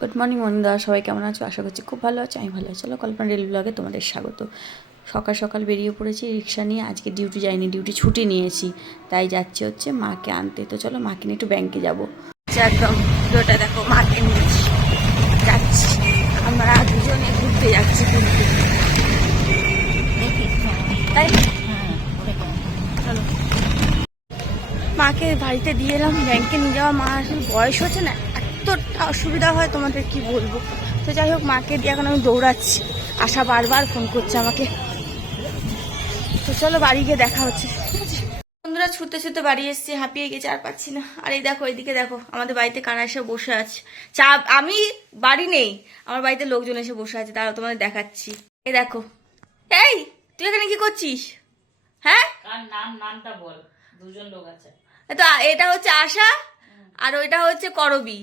Good morning বন্ধুরা, সবাই কেমন আছো? আশা করছি খুব ভালো আছো। আমি ভালো আছি। চলো কল্পনা ডেলি ব্লগে তোমাদের স্বাগত। সকাল সকাল বেরিয়ে পড়েছি রিক্সা নিয়ে। আজকে ডিউটি যাইনি, ডিউটি ছুটি নিয়েছি, তাই যাচ্ছি হচ্ছে মাকে আনতে। তো চলো মাকে নিয়ে একটু ব্যাংকে যাবো। একদম ভিডিওটা দেখো, মাকে নিয়েছি যাচ্ছি, আমরা দুজনে ঘুরতে যাচ্ছি কিন্তু তাই চলো মাকে বাড়িতে দিয়ে এলাম। ব্যাংকে নিয়ে যাওয়া, মা আসলে বয়স হচ্ছে না, এতটা অসুবিধা হয় তোমাদের কি বলবো। তো যাই হোক, মাকে দিয়ে এখন আমি দৌড়াচ্ছি। আশা বারবার ফোন করছে আমাকে। তো চলো বাড়ি গিয়ে দেখা হচ্ছে। বন্ধুরা, ছুটতে ছুটতে বাড়ি এসেছি, হাঁপিয়ে গেছে, আর পাচ্ছি না। আর এই দেখো, এইদিকে দেখো, আমাদের বাড়িতে কারা এসে বসে আছে। চা, আমি বাড়ি নেই, আমার বাড়িতে লোকজন এসে বসে আছে, তারা তোমাদের দেখাচ্ছি। এই দেখো, এই তুই এখানে কি করছিস? হ্যাঁ, নামটা বল। দুজন লোক আছে। তো এটা হচ্ছে আশা, আর ওইটা হচ্ছে করবি।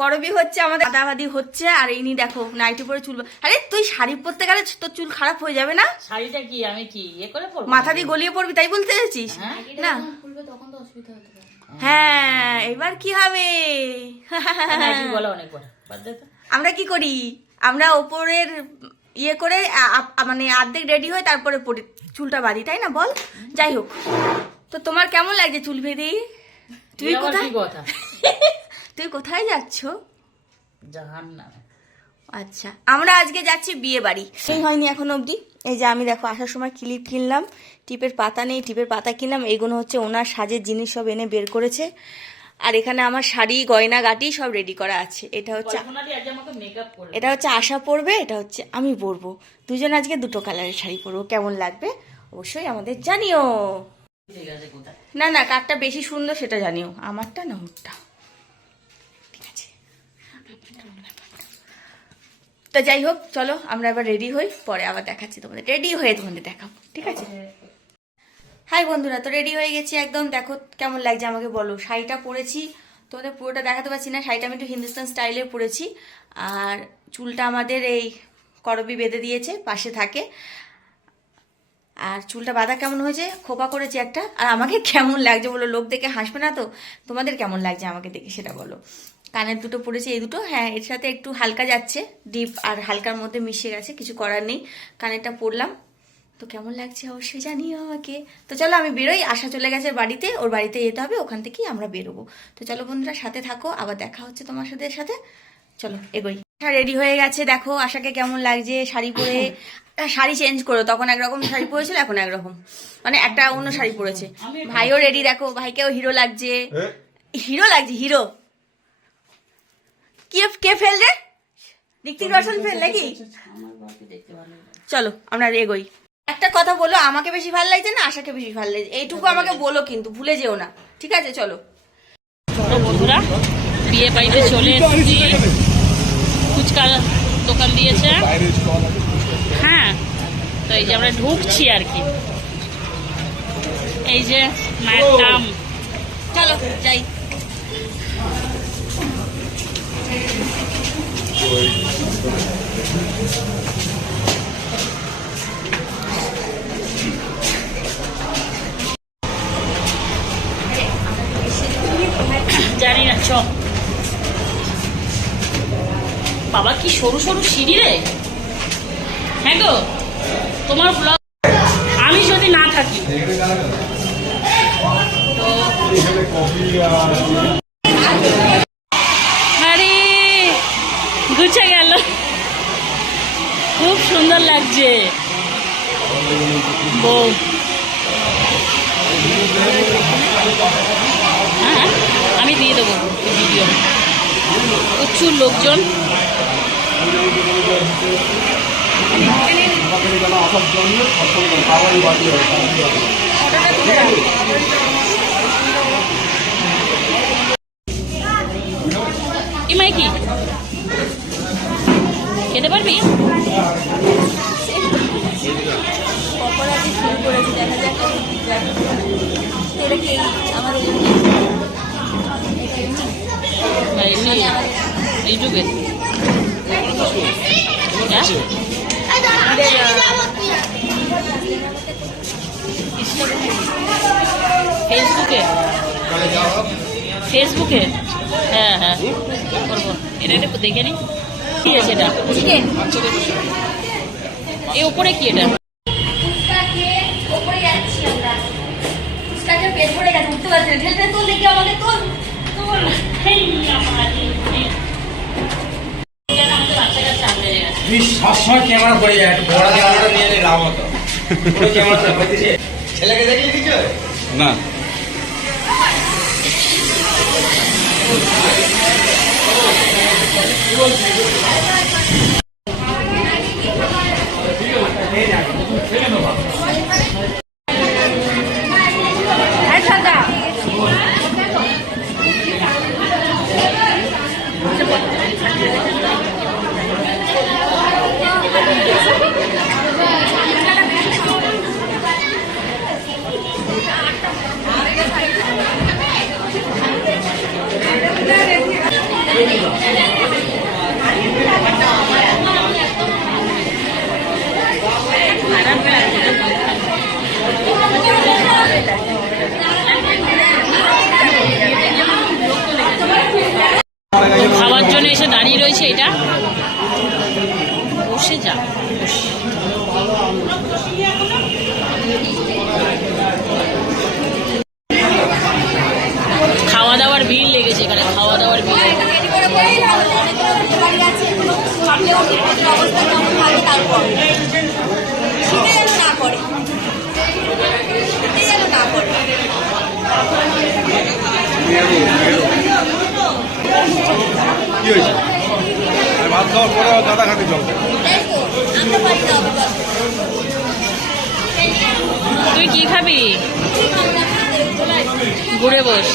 করবি হচ্ছে আমাদের আদাবাদি হচ্ছে। আর ইনি দেখো নাইটি পরে চুল। আরে তুই শাড়ি পরতে গেলে তোর চুল খারাপ হয়ে যাবে না? শাড়িটা কি আমি কি করে পরবো? মাথা দিয়ে গলিয়ে পড়বি তাই বলতে চাইছিস? না, তখন তো অসুবিধা হতে পারে। হ্যাঁ, এবার কি হবে? বলো অনেকবার। আমরা কি করি, আমরা ওপরের ইয়ে করে মানে অর্ধেক রেডি হয়ে তারপরে পরি, চুলটা বাঁধি, তাই না বল? যাই হোক, তো তোমার কেমন লাগছে চুল বেঁধে? তুই কোথায় তুই কোথায় যাচ্ছ? জাহান্নামে। আচ্ছা, আমরা আজকে যাচ্ছি বিয়ে বাড়ি। সেই হয়নি এখন অবধি। এই যে আমি দেখো আসার সময় ক্লিপ কিনলাম, টিপের পাতা নেই, টিপের পাতা কিনলাম। এগুলো হচ্ছে ওনার সাজের জিনিস, সব এনে বের করেছে। আর এখানে আমার শাড়ি গয়না গাটি সব রেডি করা আছে। এটা হচ্ছে আশা পরবে, এটা হচ্ছে আমি পরবো। দুজন আজকে দুটো কালারের শাড়ি পরবো। কেমন লাগবে অবশ্যই আমাদের জানিও। না না, কারটা বেশি সুন্দর সেটা জানিও, আমারটা না ওরটা। ঠিক আছে, তো যাই হোক, চলো আমরা এবার রেডি হই, পরে আবার দেখাচ্ছি তোমাদের। রেডি হয়ে তোমাদের দেখাবো, ঠিক আছে? হাই বন্ধুরা, তো রেডি হয়ে গেছি একদম। দেখো কেমন লাগছে আমাকে বলো। শাড়িটা পরেছি, তোমাদের পুরোটা দেখাতে পারছি না। শাড়িটা আমি একটু হিন্দুস্তান স্টাইলে পরেছি। আর চুলটা আমাদের এই করবি বেঁধে দিয়েছে, পাশে থাকে। আর চুলটা বাঁধা কেমন হয়েছে, খোপা করেছি একটা। আর আমাকে কেমন লাগছে বলো, লোক দেখে হাসবে না তো? তোমাদের কেমন লাগছে আমাকে দেখে সেটা বলো। কানের দুটো পরেছি, এই দুটো, হ্যাঁ এর সাথে একটু হালকা যাচ্ছে, ডিপ আর হালকার মধ্যে মিশে গেছে, কিছু করার নেই। কানেরটা পরলাম, তো কেমন লাগছে অবশ্যই জানিও আমাকে। তো চলো আমি বেরোই, আশা চলে গেছে বাড়িতে, ওর বাড়িতে যেতে হবে, ওখান থেকেই আমরা বেরোবো। তো চলো বন্ধুরা, সাথে থাকো, আবার দেখা হচ্ছে তোমার সাথে। চলো এগোই। রেডি হয়ে গেছে, দেখো আশাকে কেমন লাগছে শাড়ি পরে। শাড়ি চেঞ্জ করো, তখন একরকম শাড়ি পরেছিল, এখন একরকম, মানে একটা অন্য শাড়ি পরেছে। ভাইও রেডি, দেখো ভাইকেও হিরো লাগছে। হিরো কে ফেললে? ঋত্বিক রোশন ফেল নাকি? চলো আমরা এগোই। একটা কথা বলো, আমাকে বেশি ভালো লাগছে না আশাকে বেশি ভালো লাগছে, এইটুকু আমাকে বলো কিন্তু, ভুলে যেও না, ঠিক আছে? চলো বন্ধুরা, বিয়ে বাড়িতে চলে এসেছি। ফুচকা দোকান দিয়েছে, হ্যাঁ। তো এই যে আমরা ঢুকছি আর কি। এই যে ম্যাডাম, চলো যাই। জানি না, চ বাবা, কি সরু সরু সিঁড়ি রে। হ্যাঁ গো, তোমার ব্লগ আমি যদি না থাকি তো। আরে গুছে গেল, খুব সুন্দর লাগছে বউ। হ্যাঁ, আমি দিয়ে দেবো ভিডিও। প্রচুর লোকজন। ইমাই কি খেতে পারবি? ইউটিউবে ফেসবুকে ফেসবুকে? হ্যাঁ হ্যাঁ করবো। এটা একটু দেখে নি কি আছে এটা। চিকেন এই উপরে কি এটা? ফুচকা খেয়ে ওপরে যাচ্ছি আমরা। ফুচকা খেয়ে পেট ভরে গেছে, উঠতে পারছি না। ঠেলতে তোল দেখি আমাকে, তোল তোল। তুই সবসময় ক্যামেরা পড়ে যায়, একটু বড় ক্যামেরাটা নিয়ে নিলে লাভ হতো। পুরো ক্যামেরাটা হইতেছে। ছেলেকে দেখলি কিছু না। খাওয়ার জন্য এসে দাঁড়িয়ে রয়েছে। এটা বসে যা, বসে। খাওয়া দাওয়ার বিল লেগেছে এখানে, খাওয়া দাওয়ার বিল। কি হয়েছে? ভাত খাওয়ার পরে দাদা খাতে চলবে। তুই কি খাবি? ঘুরে বস।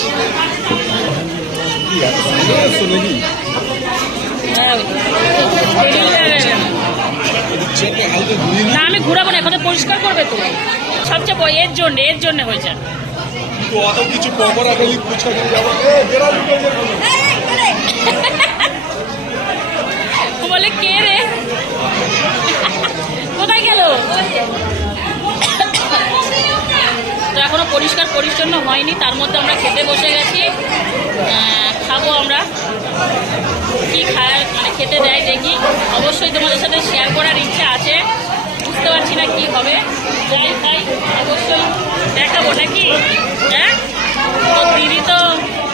না আমি ঘুরাবো না, এখন তো পরিষ্কার করবে তো। সবচেয়ে এর জন্য হয়েছে। অত কিছু পকোড়া গেলি ফুচকা খেয়ে যাবো। বলে কে রে, কোথায় গেল? তো এখনো পরিষ্কার পরিচ্ছন্ন হয়নি, তার মধ্যে আমরা খেতে বসে গেছি। খাবো আমরা, কি খায় মানে খেতে দেয় দেখি। অবশ্যই তোমাদের সাথে শেয়ার করার ইচ্ছা আছে, বুঝতে পারছি না কি হবে। যাই খাই অবশ্যই দেখাবো নাকি। হ্যাঁ, তো দিদি তো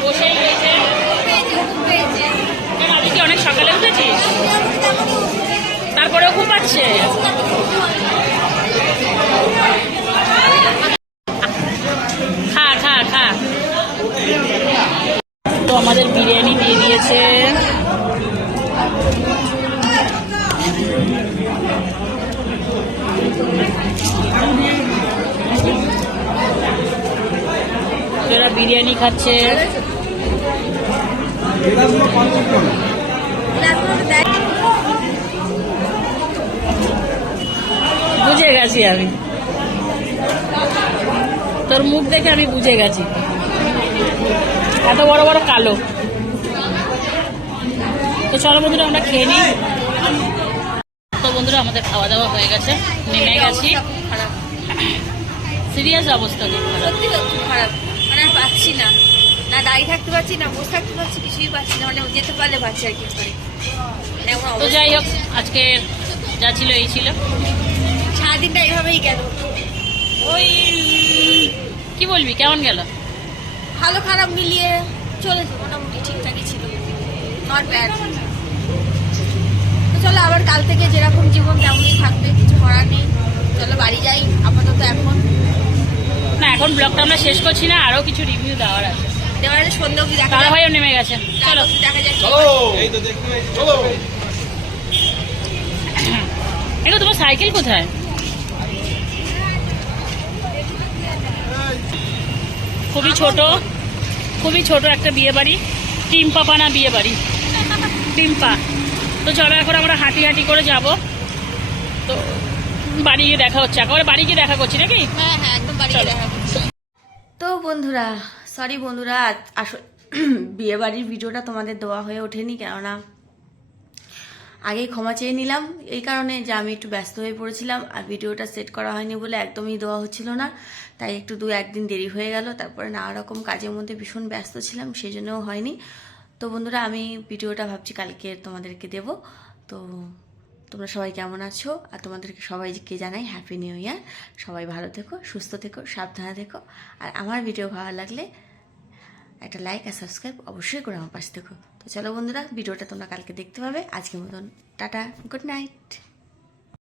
বসেই রয়েছে। আমি কি অনেক সকালে উঠেছিস? তারপরেও ঘুমাচ্ছে। খা খা খা। তো আমাদের বিরিয়ানি দিয়ে দিয়েছে। এরা বিরিয়ানি খাচ্ছে। বুঝে গেছি আমি, তোর মুখ দেখে আমি বুঝে গেছি, এত বড় বড় কালো। তো চলো বন্ধুরা আমরা খেয়ে নিই। তো বন্ধুরা আমাদের খাওয়া দাওয়া হয়ে গেছে, নেমে গেছি। সিরিয়াস অবস্থা খুব খারাপ। সত্যি তো খুব খারাপ, মানে আর পাচ্ছি না, না দাঁড়িয়ে থাকতে পারছি না, বসে থাকতে পারছি, কিছুই পাচ্ছি না। মানে যেতে পারলে পারছি আর কি করে। তো যাই হোক, আজকে যা ছিল এই ছিল। সারাদিনটা এইভাবেই গেল। ওই কি বলবি, কেমন গেল? ভালো খারাপ মিলিয়ে চলেছে, মোটামুটি ঠিকঠাকই ছিল, নট ব্যাড। তো চলো আবার কাল থেকে যেরকম জীবন তেমনই থাকবে, কিছু করার নেই। চলো বাড়ি যাই আপাতত এখন। না এখন ব্লগটা আমরা শেষ করছি না, আরো কিছু রিভিউ দেওয়ার আছে। দেওয়ার সন্ধ্যা অব্দি দেখা দাদা যাক। ভাইও নেমে গেছে। চলো দেখা যাক। এই তো দেখতে চলো। এগো তোমার সাইকেল কোথায়? খুবই ছোট একটা বিয়ে বাড়ি, টিম্পা পানা বিয়ে বাড়ি, টিম্পা। তো চলো এখন আমরা হাঁটি হাঁটি করে যাব। তো বাড়ি গিয়ে দেখা হচ্ছে, একেবারে বাড়ি গিয়ে দেখা করছি নাকি। হ্যাঁ হ্যাঁ একদম বাড়ি গিয়ে দেখা করছি। তো বন্ধুরা, সরি বন্ধুরা, আসলে বিয়ে বাড়ির ভিডিওটা তোমাদের দেওয়া হয়ে ওঠেনি, কেননা আগেই ক্ষমা চেয়ে নিলাম এই কারণে যে আমি একটু ব্যস্ত হয়ে পড়েছিলাম আর ভিডিওটা সেট করা হয়নি বলে একদমই দেওয়া হচ্ছিল না, তাই একটু 2-1 দিন দেরি হয়ে গেল। তারপরে নানা রকম কাজের মধ্যে ভীষণ ব্যস্ত ছিলাম, সেই জন্যও হয়নি। তো বন্ধুরা আমি ভিডিওটা ভাবছি কালকে তোমাদেরকে দেব। তো তোমরা সবাই কেমন আছো, আর তোমাদেরকে সবাইকে জানাই হ্যাপি নিউ ইয়ার। সবাই ভালো থেকো, সুস্থ থেকো, সাবধানে থেকো। আর আমার ভিডিও ভালো লাগলে একটা লাইক আর সাবস্ক্রাইব অবশ্যই করে আমার পাশে থেকো। তো চলো বন্ধুরা, ভিডিওটা তোমরা কালকে দেখতে পাবে। আজকের মতন টাটা, গুড নাইট।